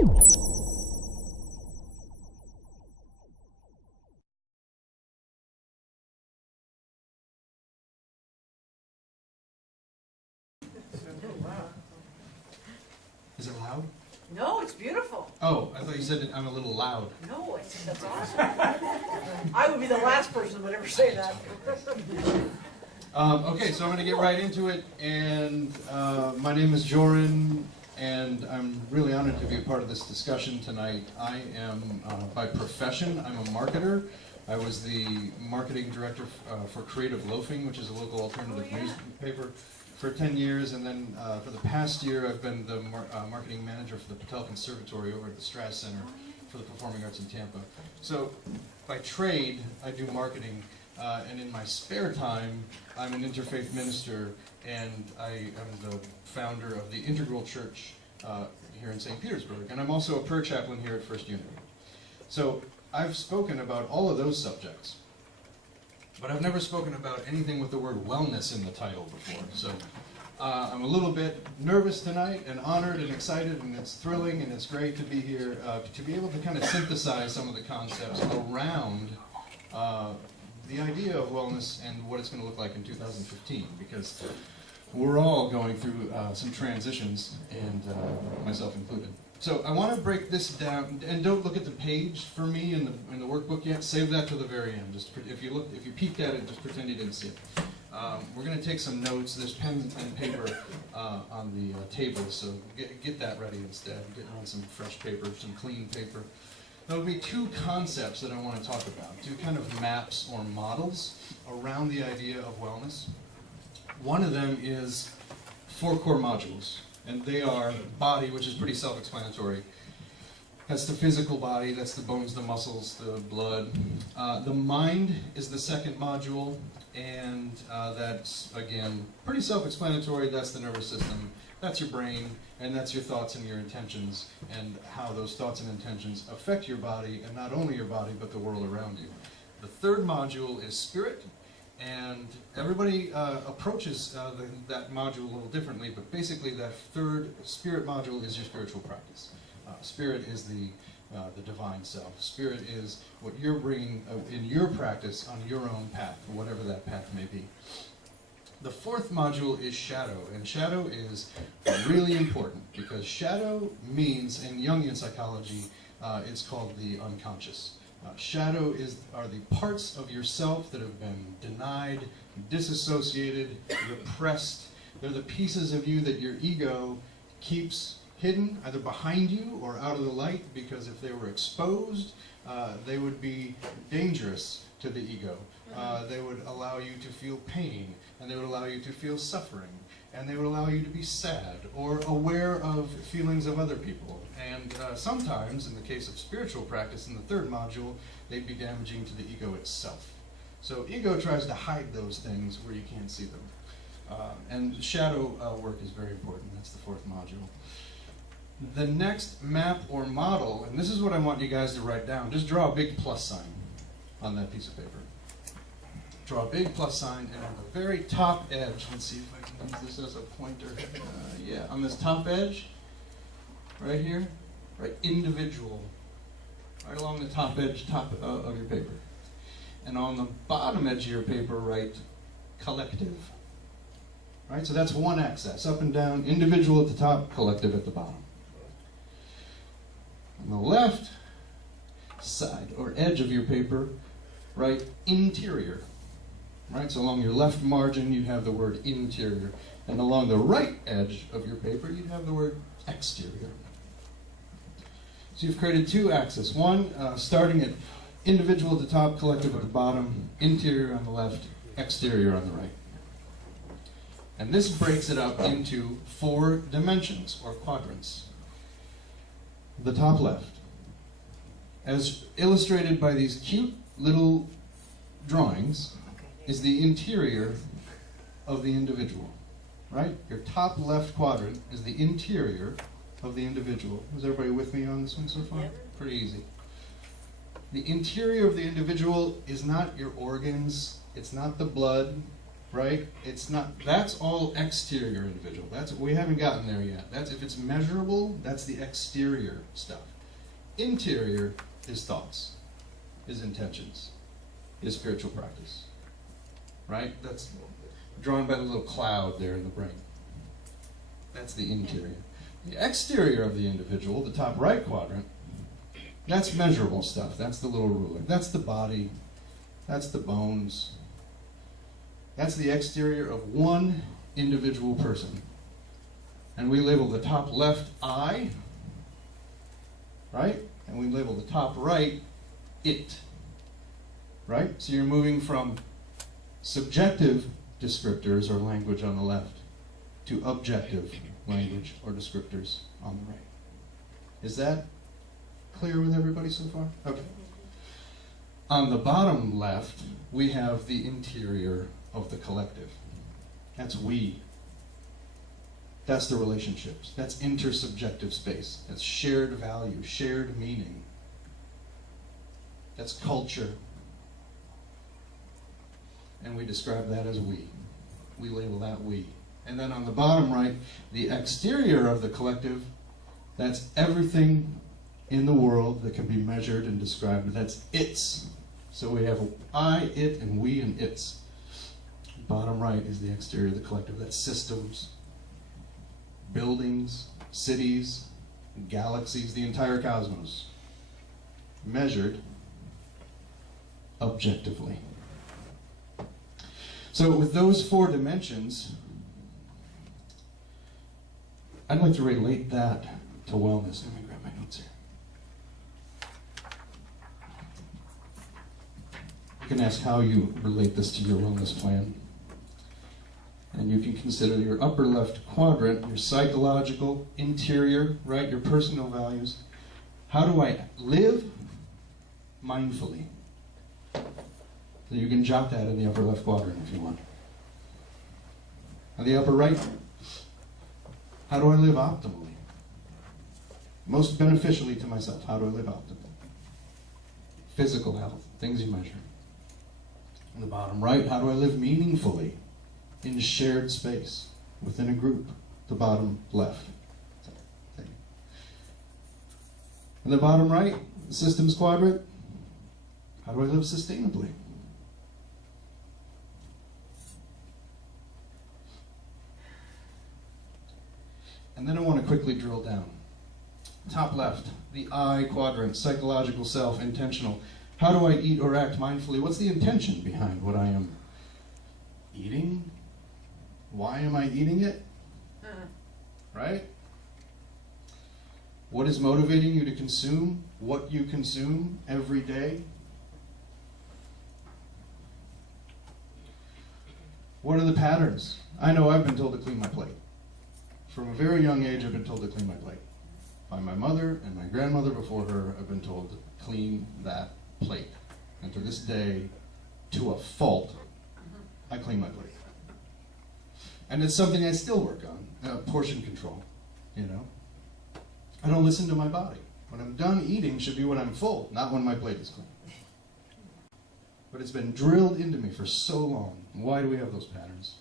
Is it loud? No, it's beautiful. Oh, I thought you said I'm a little loud. No, that's awesome. I would be the last person who would ever say that. Okay, so I'm going to get right into it. And my name is Joran, and I'm really honored to be a part of this discussion tonight. I am, by profession, I'm a marketer. I was the marketing director for Creative Loafing, which is a local alternative newspaper, for 10 years, and then for the past year I've been the marketing manager for the Patel Conservatory over at the Strass Center for the Performing Arts in Tampa. So by trade I do marketing, and in my spare time I'm an interfaith minister, and I am the founder of the Integral Church here in St. Petersburg, and I'm also a prayer chaplain here at First Unity. So I've spoken about all of those subjects, but I've never spoken about anything with the word wellness in the title before. So I'm a little bit nervous tonight, and honored and excited, and it's thrilling, and it's great to be here, to be able to kind of synthesize some of the concepts around the idea of wellness and what it's going to look like in 2015, because we're all going through some transitions, and myself included. So I want to break this down, and don't look at the page for me in the workbook yet. Save that to the very end. Just if you peeked at it, just pretend you didn't see it. We're going to take some notes. There's pen and paper on the table, so get that ready instead. Get on some fresh paper, some clean paper. There'll be two concepts that I want to talk about, two kind of maps or models around the idea of wellness. One of them is 4 core modules. And they are body, which is pretty self-explanatory. That's the physical body, that's the bones, the muscles, the blood. The mind is the second module, and that's, again, pretty self-explanatory. That's the nervous system, that's your brain, and that's your thoughts and your intentions, and how those thoughts and intentions affect your body, and not only your body, but the world around you. The third module is spirit. And everybody approaches that module a little differently, but basically that third spirit module is your spiritual practice. Spirit is the divine self. Spirit is what you're bringing in your practice on your own path, whatever that path may be. The fourth module is shadow, and shadow is really important, because shadow means, in Jungian psychology, it's called the unconscious. Shadow are the parts of yourself that have been denied, disassociated, repressed. They're the pieces of you that your ego keeps hidden, either behind you or out of the light, because if they were exposed, they would be dangerous to the ego. They would allow you to feel pain, and they would allow you to feel suffering, and they would allow you to be sad or aware of feelings of other people. And sometimes, in the case of spiritual practice in the third module, they'd be damaging to the ego itself. So ego tries to hide those things where you can't see them. And shadow work is very important. That's the fourth module. The next map or model, and this is what I want you guys to write down. Just draw a big plus sign on that piece of paper. Draw a big plus sign, and on the very top edge, let's see if I can use this as a pointer. Yeah, on this top edge, right here, right, individual, right along the top edge, of your paper. And on the bottom edge of your paper, write collective. Right, so that's one axis, up and down, individual at the top, collective at the bottom. On the left side, or edge of your paper, write interior. Right, so along your left margin, you'd have the word interior. And along the right edge of your paper, you'd have the word exterior. So you've created two axes. One, starting at individual at the top, collective at the bottom, interior on the left, exterior on the right. And this breaks it up into 4 dimensions, or quadrants. The top left, as illustrated by these cute little drawings, is the interior of the individual, right? Your top left quadrant is the interior of the individual. Is everybody with me on this one so far? Yep. Pretty easy. The interior of the individual is not your organs, it's not the blood, right? It's not, that's all exterior individual. We haven't gotten there yet. That's, if it's measurable, that's the exterior stuff. Interior is thoughts, is intentions, is spiritual practice, right? That's drawn by the little cloud there in the brain. That's the interior. The exterior of the individual, the top right quadrant, that's measurable stuff. That's the little ruler. That's the body. That's the bones. That's the exterior of one individual person. And we label the top left I, right? And we label the top right it, right? So you're moving from subjective descriptors or language on the left to objective language or descriptors on the right. Is that clear with everybody so far? Okay. On the bottom left, we have the interior of the collective. That's we. That's the relationships. That's intersubjective space. That's shared value, shared meaning. That's culture. And we describe that as we. We label that we. And then on the bottom right, the exterior of the collective, that's everything in the world that can be measured and described. That's its. So we have I, it, and we, and its. Bottom right is the exterior of the collective. That's systems, buildings, cities, galaxies, the entire cosmos. Measured objectively. So with those four dimensions, I'd like to relate that to wellness. Let me grab my notes here. You can ask how you relate this to your wellness plan. And you can consider your upper left quadrant, your psychological, interior, right, your personal values. How do I live mindfully? So you can jot that in the upper left quadrant if you want. On the upper right, how do I live optimally? Most beneficially to myself, how do I live optimally? Physical health, things you measure. On the bottom right, how do I live meaningfully in shared space within a group? The bottom left. On the bottom right, the systems quadrant, how do I live sustainably? And then I want to quickly drill down. Top left, the I quadrant, psychological self, intentional. How do I eat or act mindfully? What's the intention behind what I am eating? Why am I eating it? Right? What is motivating you to consume what you consume every day? What are the patterns? I know I've been told to clean my plate. From a very young age, I've been told to clean my plate. By my mother and my grandmother before her, I've been told to clean that plate. And to this day, to a fault, I clean my plate. And it's something I still work on, portion control, you know. I don't listen to my body. When I'm done eating should be when I'm full, not when my plate is clean. But it's been drilled into me for so long. Why do we have those patterns?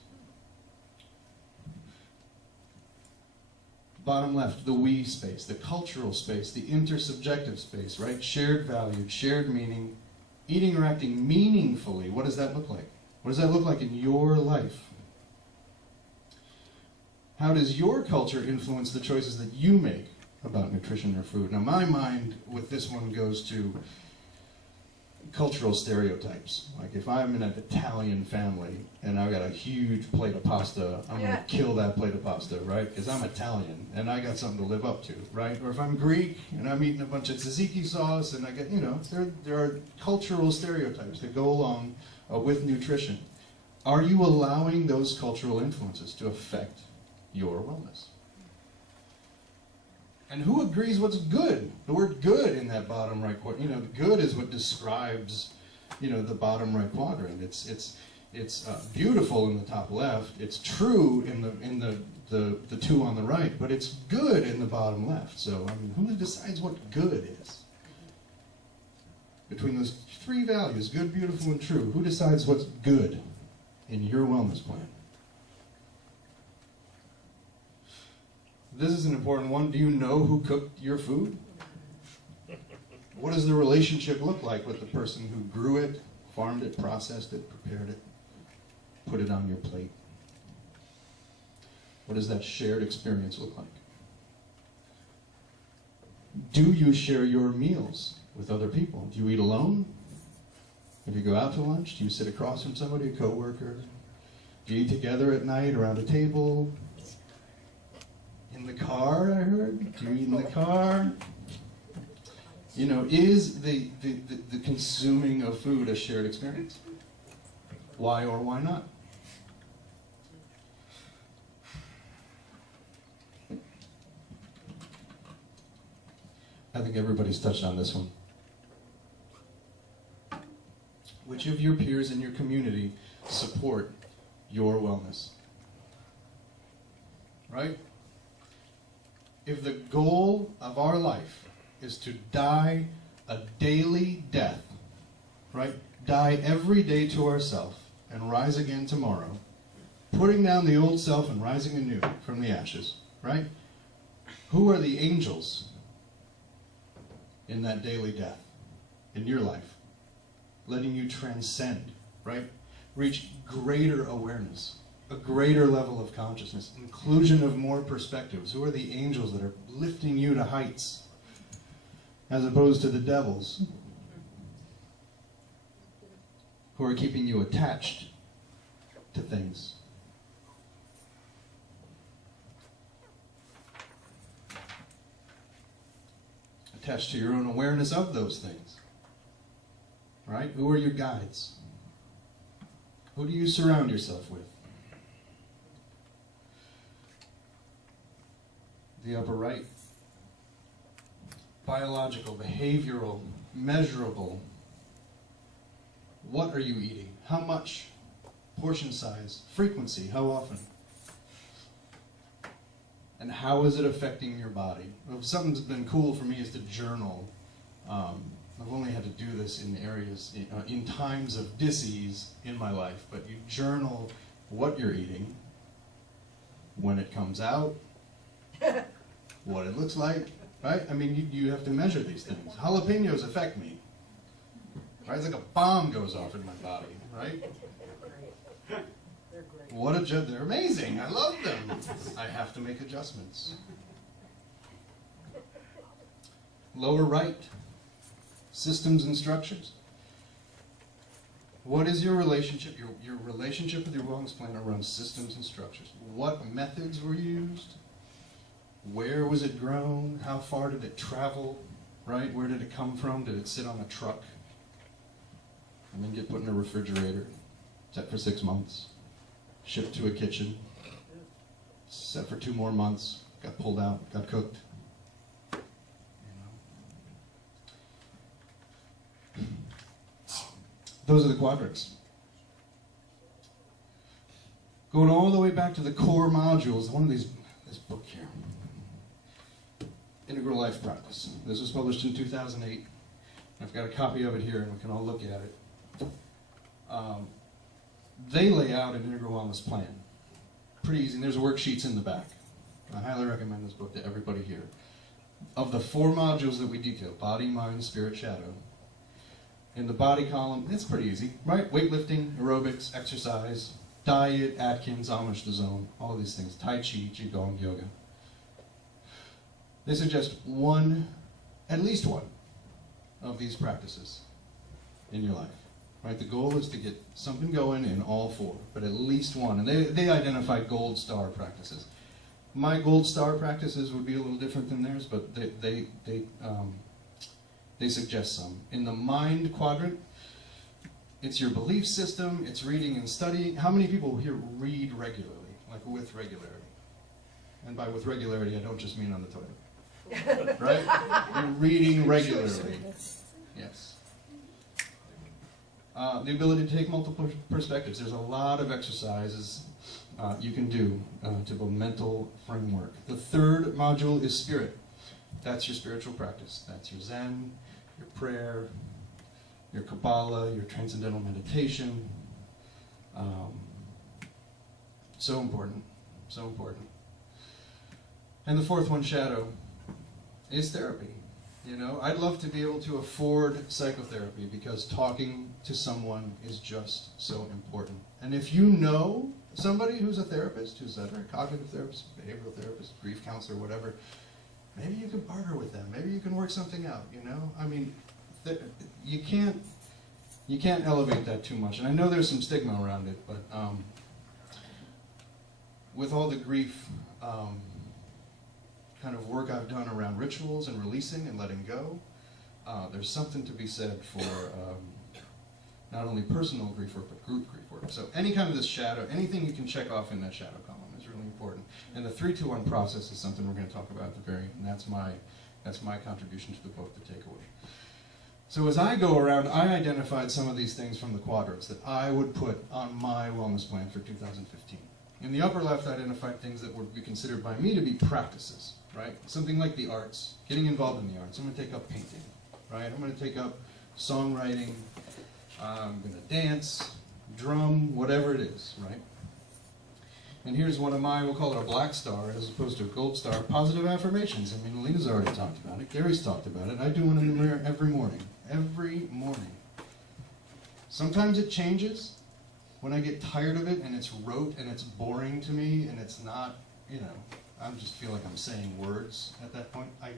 Bottom left, the we space, the cultural space, the intersubjective space, right? Shared value, shared meaning, eating or acting meaningfully. What does that look like? What does that look like in your life? How does your culture influence the choices that you make about nutrition or food? Now, my mind with this one goes to cultural stereotypes. Like if I'm in an Italian family and I've got a huge plate of pasta, I'm going to kill that plate of pasta, right? Because I'm Italian and I got something to live up to, right? Or if I'm Greek and I'm eating a bunch of tzatziki sauce and I get, you know, there are cultural stereotypes that go along with nutrition. Are you allowing those cultural influences to affect your wellness? And who agrees what's good? The word good in that bottom right quadrant, you know, good is what describes, you know, the bottom right quadrant. It's beautiful in the top left. It's true in the two on the right, but it's good in the bottom left. So, I mean, who decides what good is? Between those three values, good, beautiful, and true, who decides what's good? in your wellness plan? This is an important one. Do you know who cooked your food? What does the relationship look like with the person who grew it, farmed it, processed it, prepared it, put it on your plate? What does that shared experience look like? Do you share your meals with other people? Do you eat alone? If you go out to lunch, do you sit across from somebody, a coworker? Do you eat together at night around a table? In the car, I heard? Do you eat in the car? You know, is the consuming of food a shared experience? Why or why not? I think everybody's touched on this one. Which of your peers in your community support your wellness? Right? If the goal of our life is to die a daily death, right? Die every day to ourselves and rise again tomorrow, putting down the old self and rising anew from the ashes, right? Who are the angels in that daily death in your life, letting you transcend, right? Reach greater awareness, a greater level of consciousness, inclusion of more perspectives. Who are the angels that are lifting you to heights as opposed to the devils who are keeping you attached to things? Attached to your own awareness of those things. Right? Who are your guides? Who do you surround yourself with? The upper right. Biological, behavioral, measurable. What are you eating? How much? Portion size? Frequency? How often? And how is it affecting your body? Well, something that's been cool for me is to journal. I've only had to do this in areas, in times of dis-ease in my life, but you journal what you're eating, when it comes out, what it looks like, right? I mean, you have to measure these things. Jalapenos affect me, right? It's like a bomb goes off in my body, right? They're amazing. I love them. I have to make adjustments. Lower right, systems and structures. What is your relationship? Your relationship with your wellness plan around systems and structures. What methods were used? Where was it grown? How far did it travel? Right? Where did it come from? Did it sit on a truck and then get put in a refrigerator, set for 6 months? Shipped to a kitchen, set for 2 more months, got pulled out, got cooked. You know. Those are the quadrants. Going all the way back to the core modules, this book here, Integral Life Practice. This was published in 2008. I've got a copy of it here, and we can all look at it. They lay out an integral wellness plan. Pretty easy, and there's worksheets in the back. I highly recommend this book to everybody here. Of the 4 modules that we detail, body, mind, spirit, shadow, in the body column, it's pretty easy, right? Weightlifting, aerobics, exercise, diet, Atkins, Amish the Zone, all of these things, Tai Chi, Qigong, yoga. They suggest at least one of these practices in your life. Right, the goal is to get something going in all 4, but at least one. And they identify gold star practices. My gold star practices would be a little different than theirs, but they suggest some. In the mind quadrant, it's your belief system, it's reading and studying. How many people here read regularly, like with regularity? And by with regularity, I don't just mean on the toilet. Right? You're reading regularly. Yes. The ability to take multiple perspectives. There's a lot of exercises you can do to build mental framework. The 3rd module is spirit. That's your spiritual practice. That's your Zen, your prayer, your Kabbalah, your transcendental meditation, So important, so important. And the fourth one, shadow, is therapy. You know, I'd love to be able to afford psychotherapy because talking to someone is just so important. And if you know somebody who's a therapist, who's a cognitive therapist, behavioral therapist, grief counselor, whatever, maybe you can partner with them. Maybe you can work something out, you know? I mean, you can't elevate that too much. And I know there's some stigma around it, but with all the grief kind of work I've done around rituals and releasing and letting go, there's something to be said for not only personal grief work, but group grief work. So any kind of this shadow, anything you can check off in that shadow column is really important. And the 3-2-1 process is something we're going to talk about at the very end, and that's my contribution to the book, The Takeaway. So as I go around, I identified some of these things from the quadrants that I would put on my wellness plan for 2015. In the upper left, I identified things that would be considered by me to be practices, right? Something like the arts, getting involved in the arts. I'm going to take up painting, right? I'm going to take up songwriting. I'm going to dance, drum, whatever it is, right? And here's one of my, we'll call it a black star as opposed to a gold star, positive affirmations. I mean, Alina's already talked about it. Gary's talked about it. I do one in the mirror every morning. Every morning. Sometimes it changes when I get tired of it and it's rote and it's boring to me and it's not, you know, I just feel like I'm saying words at that point. I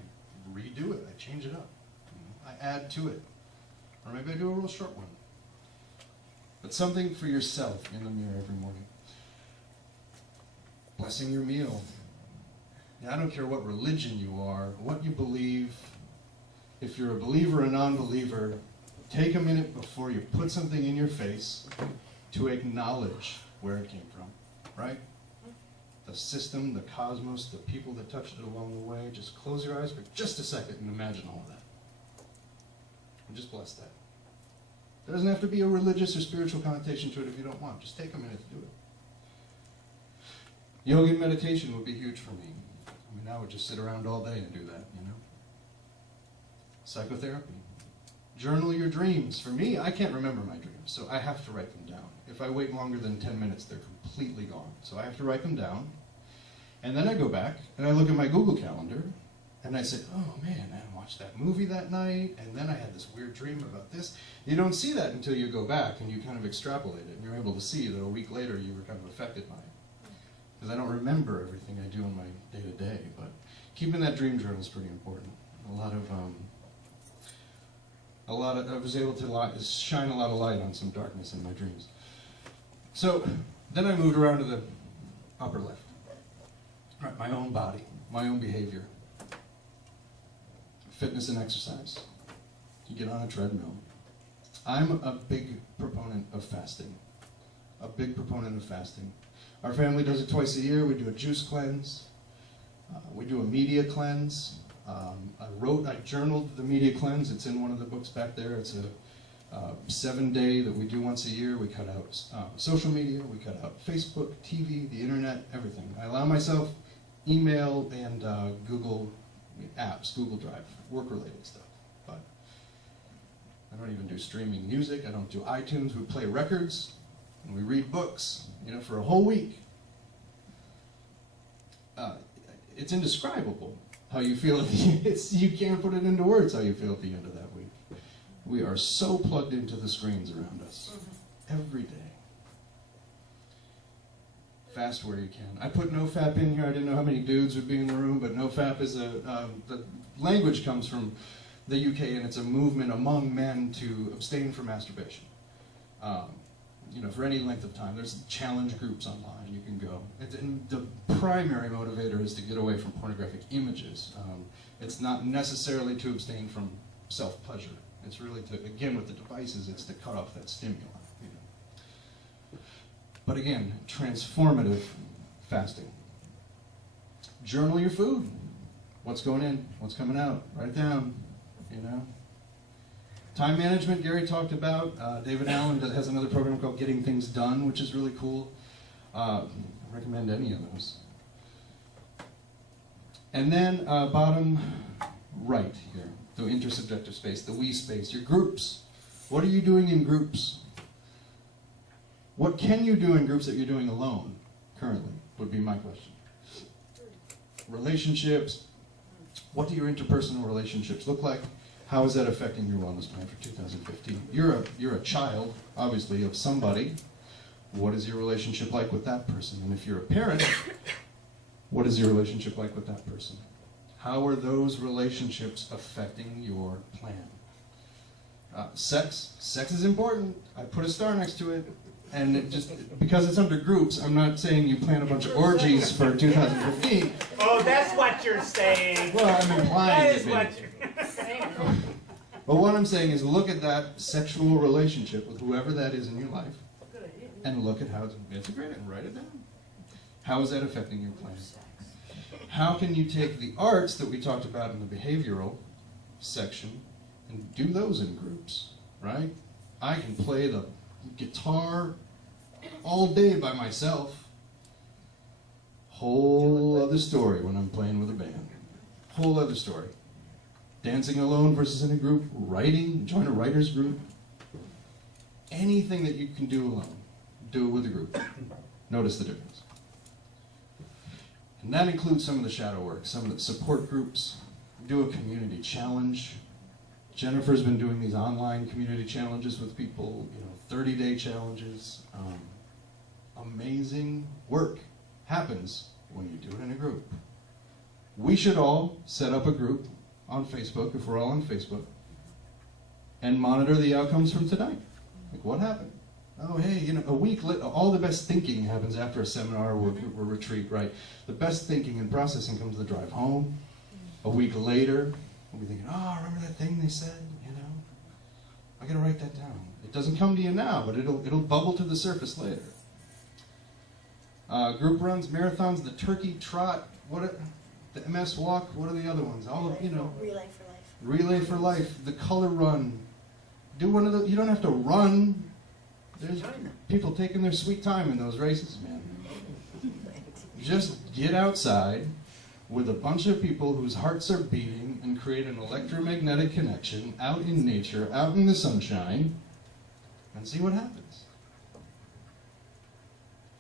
redo it. I change it up. I add to it. Or maybe I do a real short one. But something for yourself in the mirror every morning. Blessing your meal. Now, I don't care what religion you are, what you believe. If you're a believer or a non-believer, take a minute before you put something in your face to acknowledge where it came from, right? The system, the cosmos, the people that touched it along the way. Just close your eyes for just a second and imagine all of that. And just bless that. There doesn't have to be a religious or spiritual connotation to it if you don't want. Just take a minute to do it. Yoga and meditation would be huge for me. I mean, I would just sit around all day and do that, you know? Psychotherapy. Journal your dreams. For me, I can't remember my dreams, so I have to write them down. If I wait longer than 10 minutes, they're completely gone. So I have to write them down. And then I go back and I look at my Google Calendar and I say, oh man, I watched that movie that night, and then I had this weird dream about this. You don't see that until you go back and you kind of extrapolate it, and you're able to see that a week later you were kind of affected by it. Because I don't remember everything I do in my day-to-day, but keeping that dream journal is pretty important. I was able to shine a lot of light on some darkness in my dreams. So then I moved around to the upper left. Right, my own body, my own behavior. Fitness and exercise. You get on a treadmill. I'm a big proponent of fasting. A big proponent of fasting. Our family does it twice a year. We do a juice cleanse. We do a media cleanse. I journaled the media cleanse. It's in one of the books back there. It's a 7-day that we do once a year. We cut out social media. We cut out Facebook, TV, the internet, everything. I allow myself email and Google apps, Google Drive, work-related stuff. But I don't even do streaming music. I don't do iTunes. We play records and we read books, you know, for a whole week. It's indescribable how you feel. You can't put it into words how you feel at the end of that week. We are so plugged into the screens around us every day. Fast where you can. I put NoFap in here. I didn't know how many dudes would be in the room, but NoFap is the language comes from the UK, and it's a movement among men to abstain from masturbation. You know, for any length of time. There's challenge groups online. You can go. And the primary motivator is to get away from pornographic images. It's not necessarily to abstain from self-pleasure. It's really to, again, with the devices, it's to cut off that stimuli. But again, transformative fasting. Journal your food. What's going in? What's coming out? Write it down, you know. Time management, Gary talked about. David Allen has another program called Getting Things Done, which is really cool. I recommend any of those. And then bottom right here, the intersubjective space, the we space, your groups. What are you doing in groups? What can you do in groups that you're doing alone? currently, would be my question. Relationships, what do your interpersonal relationships look like? How is that affecting your wellness plan for 2015? You're a child, obviously, of somebody. What is your relationship like with that person? And if you're a parent, what is your relationship like with that person? How are those relationships affecting your plan? Sex is important. I put a star next to it. And it just, because it's under groups, I'm not saying you plan a bunch of orgies for 2015. Oh, that's what you're saying. Well, I'm implying That it, is what you're saying. But what I'm saying is look at that sexual relationship with whoever that is in your life and look at how it's integrated and write it down. How is that affecting your plan? How can you take the arts that we talked about in the behavioral section and do those in groups, right? I can play the guitar all day by myself. Whole other story when I'm playing with a band. Whole other story. Dancing alone versus in a group, writing, join a writer's group. Anything that you can do alone, do it with a group. Notice the difference. And that includes some of the shadow work, some of the support groups. Do a community challenge. Jennifer's been doing these online community challenges with people, 30-day challenges. Amazing work happens when you do it in a group. We should all set up a group on Facebook, if we're all on Facebook, and monitor the outcomes from tonight. Like, what happened? Oh, hey, a week later, all the best thinking happens after a seminar or retreat, right? The best thinking and processing comes the drive home. A week later, we'll be thinking, oh, remember that thing they said? I gotta write that down. It doesn't come to you now, but it'll bubble to the surface later. Group runs, marathons, the turkey trot, the MS walk, what are the other ones? All of, Relay for life. Relay for life, the color run. Do one of those. You don't have to run. There's people taking their sweet time in those races, man. Just get outside with a bunch of people whose hearts are beating and create an electromagnetic connection out in nature, out in the sunshine, and see what happens.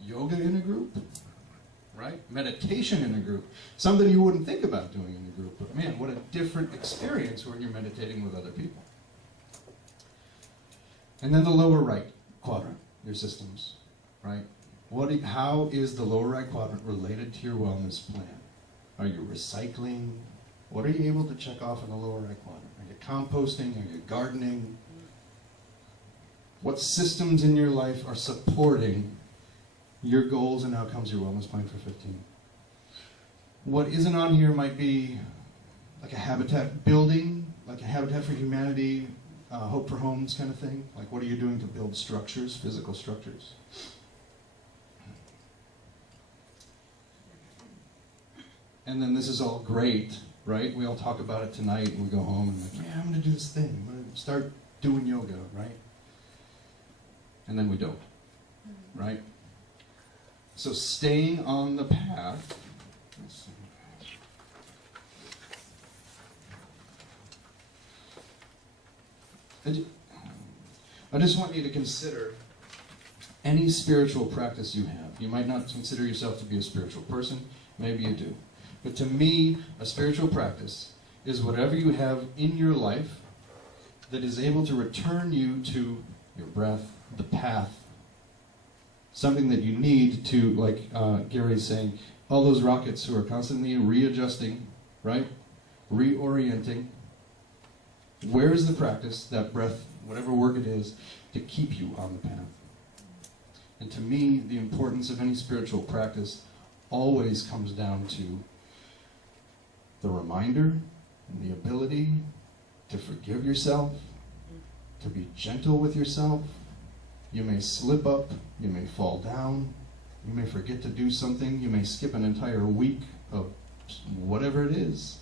Yoga in a group, right? Meditation in a group. Something you wouldn't think about doing in a group, but man, what a different experience when you're meditating with other people. And then the lower right quadrant, your systems, right? How is the lower right quadrant related to your wellness plan? Are you recycling? What are you able to check off in the lower right quadrant? Are you composting? Are you gardening? What systems in your life are supporting your goals and outcomes, your wellness plan for 15? What isn't on here might be like a habitat building, like a Habitat for Humanity, Hope for Homes kind of thing. Like, what are you doing to build structures, physical structures? And then this is all great, right? We all talk about it tonight and we go home and like, yeah, I'm going to do this thing. I'm going to start doing yoga, right? And then we don't, right? So staying on the path. I just want you to consider any spiritual practice you have. You might not consider yourself to be a spiritual person. Maybe you do. But to me, a spiritual practice is whatever you have in your life that is able to return you to your breath, the path, something that you need to, like Gary's saying, all those rockets who are constantly readjusting, right? Reorienting. Where is the practice, that breath, whatever work it is, to keep you on the path? And to me, the importance of any spiritual practice always comes down to the reminder and the ability to forgive yourself, to be gentle with yourself. You may slip up, you may fall down, you may forget to do something, you may skip an entire week of whatever it is.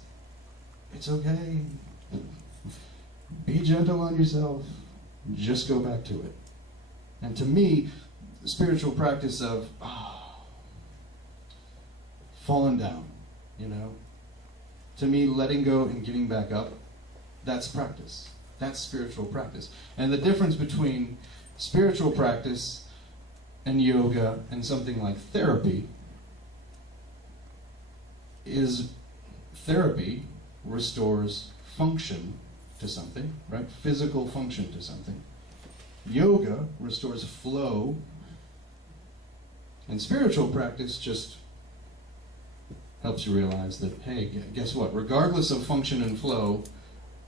It's okay. Be gentle on yourself. Just go back to it. And to me, the spiritual practice of falling down, to me, letting go and getting back up, that's practice. That's spiritual practice. And the difference between spiritual practice and yoga and something like therapy is therapy restores function to something, right? Physical function to something. Yoga restores flow, and spiritual practice just helps you realize that, hey, guess what? Regardless of function and flow,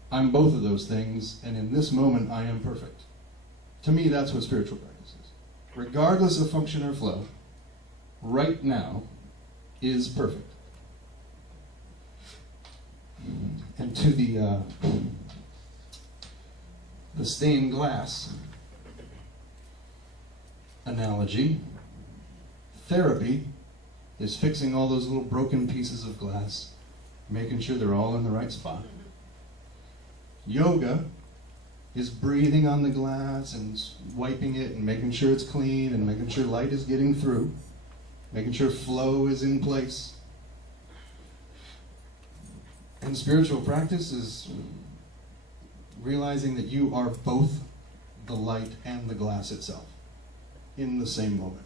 I'm both of those things, and in this moment, I am perfect. To me, that's what spiritual practice is. Regardless of function or flow, right now is perfect. And to the stained glass analogy, therapy is fixing all those little broken pieces of glass, making sure they're all in the right spot. Yoga is breathing on the glass and wiping it and making sure it's clean and making sure light is getting through, making sure flow is in place. And spiritual practice is realizing that you are both the light and the glass itself in the same moment.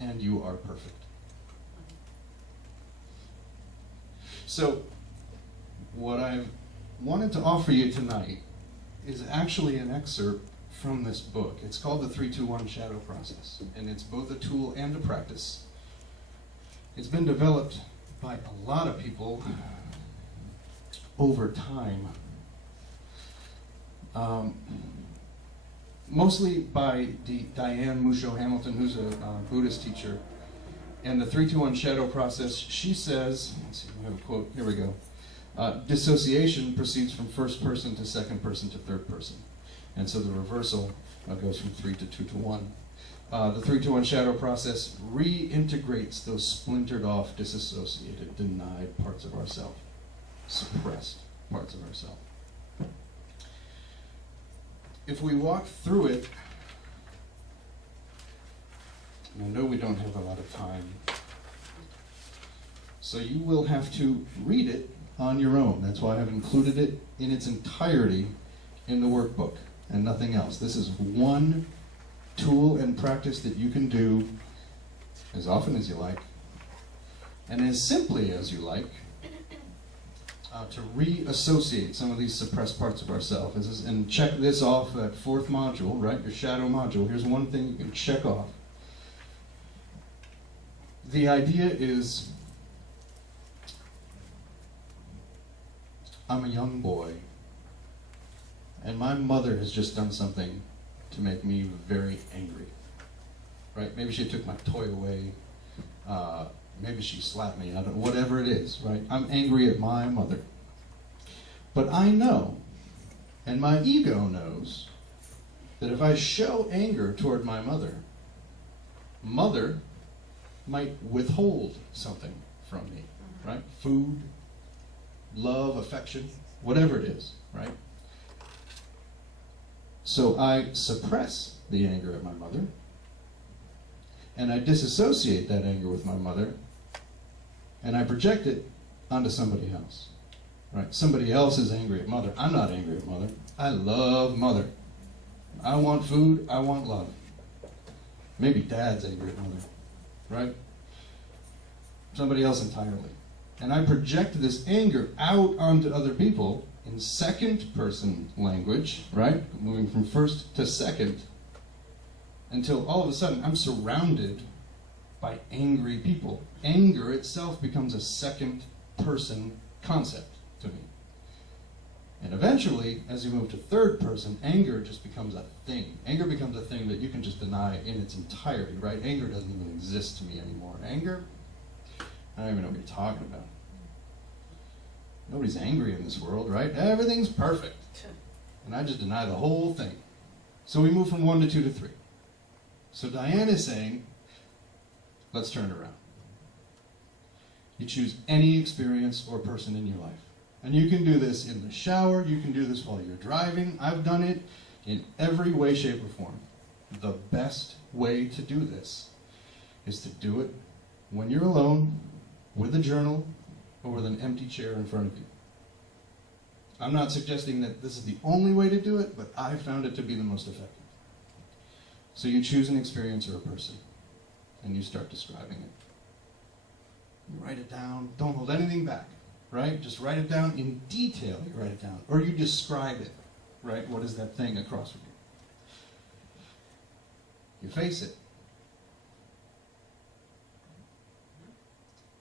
And you are perfect. So, what I've wanted to offer you tonight is actually an excerpt from this book. It's called the 3-2-1 Shadow Process, and it's both a tool and a practice. It's been developed by a lot of people over time. Mostly by Diane Musho Hamilton, who's a Buddhist teacher. And the 3-2-1 Shadow Process, she says, let's see, we have a quote, here we go. Dissociation proceeds from first person to second person to third person. And so the reversal goes from 3 to 2 to 1. The 3-2-1 Shadow Process reintegrates those splintered off, disassociated, denied parts of ourself, suppressed parts of ourself. If we walk through it, and I know we don't have a lot of time, so you will have to read it on your own. That's why I've included it in its entirety in the workbook and nothing else. This is one tool and practice that you can do as often as you like and as simply as you like to reassociate some of these suppressed parts of ourselves. And check this off at 4th module, right? Your shadow module. Here's one thing you can check off. The idea is, I'm a young boy, and my mother has just done something to make me very angry. Right? Maybe she took my toy away. Maybe she slapped me. I don't, whatever it is, right? I'm angry at my mother. But I know, and my ego knows, that if I show anger toward my mother, mother might withhold something from me, right? Food, love, affection, whatever it is, right? So I suppress the anger at my mother, and I disassociate that anger with my mother, and I project it onto somebody else, right? Somebody else is angry at mother. I'm not angry at mother. I love mother. I want food. I want love. Maybe dad's angry at mother, right? Somebody else entirely. And I project this anger out onto other people in second person language, right? Moving from first to second, until all of a sudden I'm surrounded by angry people. Anger itself becomes a second person concept to me. And eventually, as you move to third person, anger just becomes a thing. Anger becomes a thing that you can just deny in its entirety, right? Anger doesn't even exist to me anymore. Anger? I don't even know what you're talking about. Nobody's angry in this world, right? Everything's perfect. And I just deny the whole thing. So we move from 1 to 2 to 3. So Diane is saying, let's turn it around. You choose any experience or person in your life. And you can do this in the shower, you can do this while you're driving. I've done it in every way, shape, or form. The best way to do this is to do it when you're alone, with a journal, or with an empty chair in front of you. I'm not suggesting that this is the only way to do it, but I found it to be the most effective. So you choose an experience or a person, and you start describing it. You write it down. Don't hold anything back, right? Just write it down in detail. You write it down. Or you describe it, right? What is that thing across from you? You face it.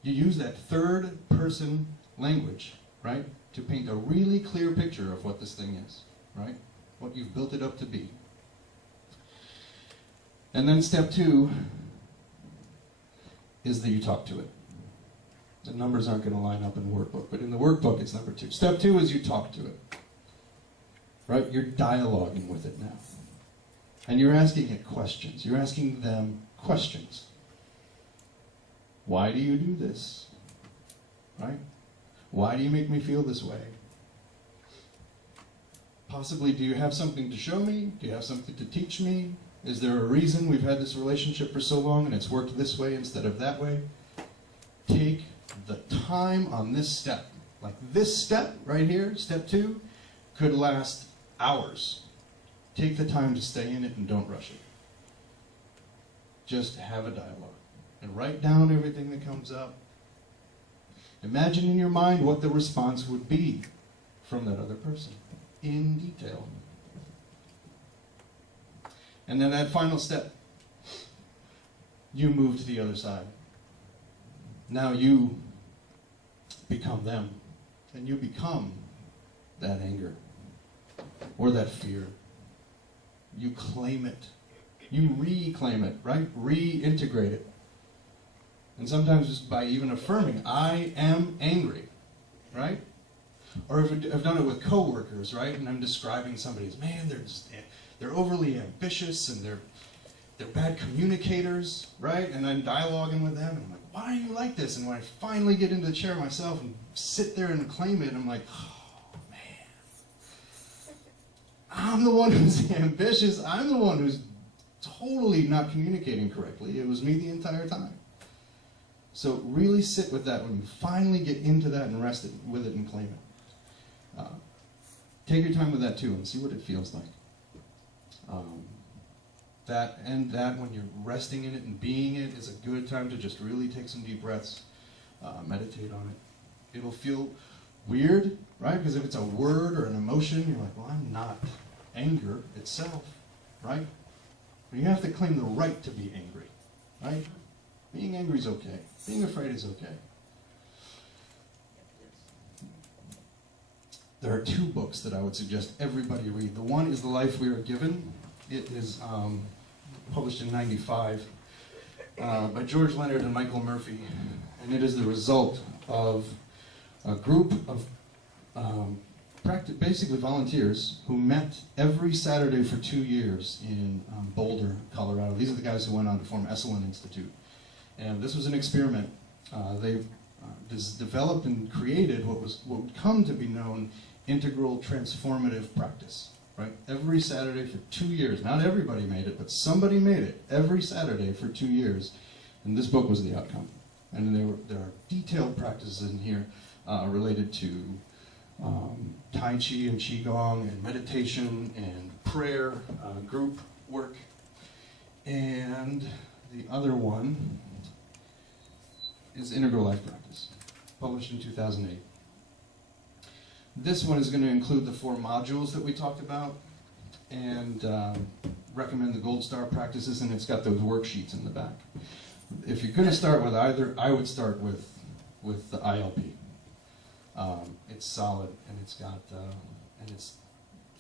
You use that third person language, right, to paint a really clear picture of what this thing is, right? What you've built it up to be. And then step 2 is that you talk to it. The numbers aren't going to line up in the workbook, but in the workbook it's number 2. Step 2 is you talk to it, right? You're dialoguing with it now. And you're asking it questions. You're asking them questions. Why do you do this? Right? Why do you make me feel this way? Possibly, do you have something to show me? Do you have something to teach me? Is there a reason we've had this relationship for so long and it's worked this way instead of that way? Take the time on this step. Like this step right here, step 2, could last hours. Take the time to stay in it and don't rush it. Just have a dialogue. And write down everything that comes up. Imagine in your mind what the response would be from that other person, in detail. And then that final step, you move to the other side. Now you become them, and you become that anger, or that fear. You claim it. You reclaim it, right? Reintegrate it. And sometimes just by even affirming, I am angry, right? Or I've done it with coworkers, right? And I'm describing somebody as, man, they're overly ambitious and they're bad communicators, right? And I'm dialoguing with them, and I'm like, why are you like this? And when I finally get into the chair myself and sit there and claim it, I'm like, oh, man. I'm the one who's ambitious. I'm the one who's totally not communicating correctly. It was me the entire time. So really sit with that when you finally get into that and rest with it and claim it. Take your time with that too and see what it feels like. That when you're resting in it and being it is a good time to just really take some deep breaths, meditate on it. It'll feel weird, right? Because if it's a word or an emotion, you're like, well, I'm not anger itself, right? But you have to claim the right to be angry, right? Being angry is okay. Being afraid is okay. There are 2 books that I would suggest everybody read. The one is The Life We Are Given. It is published in '95 by George Leonard and Michael Murphy. And it is the result of a group of basically volunteers who met every Saturday for 2 years in Boulder, Colorado. These are the guys who went on to form Esalen Institute. And this was an experiment. They developed and created what would come to be known integral transformative practice. Right? Every Saturday for 2 years. Not everybody made it, but somebody made it every Saturday for 2 years. And this book was the outcome. And there are detailed practices in here related to Tai Chi and Qigong and meditation and prayer, group work. And the other one is Integral Life Practice, published in 2008. This one is going to include the 4 modules that we talked about and recommend the Gold Star practices, and it's got those worksheets in the back. If you're going to start with either, I would start with the ILP. It's solid, and it's got and it's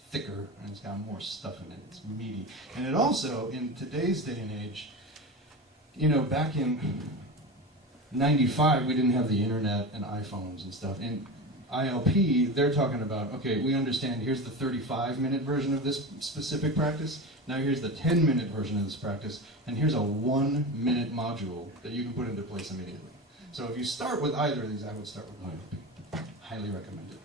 thicker, and it's got more stuff in it. It's meaty, and it also, in today's day and age, you know, back in '95, we didn't have the internet and iPhones and stuff. In ILP, they're talking about, okay, we understand, here's the 35-minute version of this specific practice. Now here's the 10-minute version of this practice, and here's a 1-minute module that you can put into place immediately. So if you start with either of these, I would start with ILP. Highly recommend it.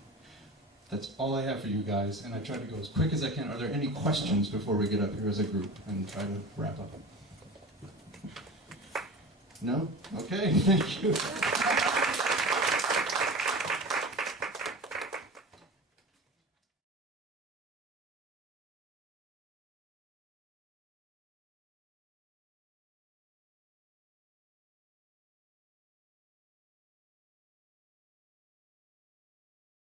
That's all I have for you guys, and I tried to go as quick as I can. Are there any questions before we get up here as a group and try to wrap up? No? Okay, thank you.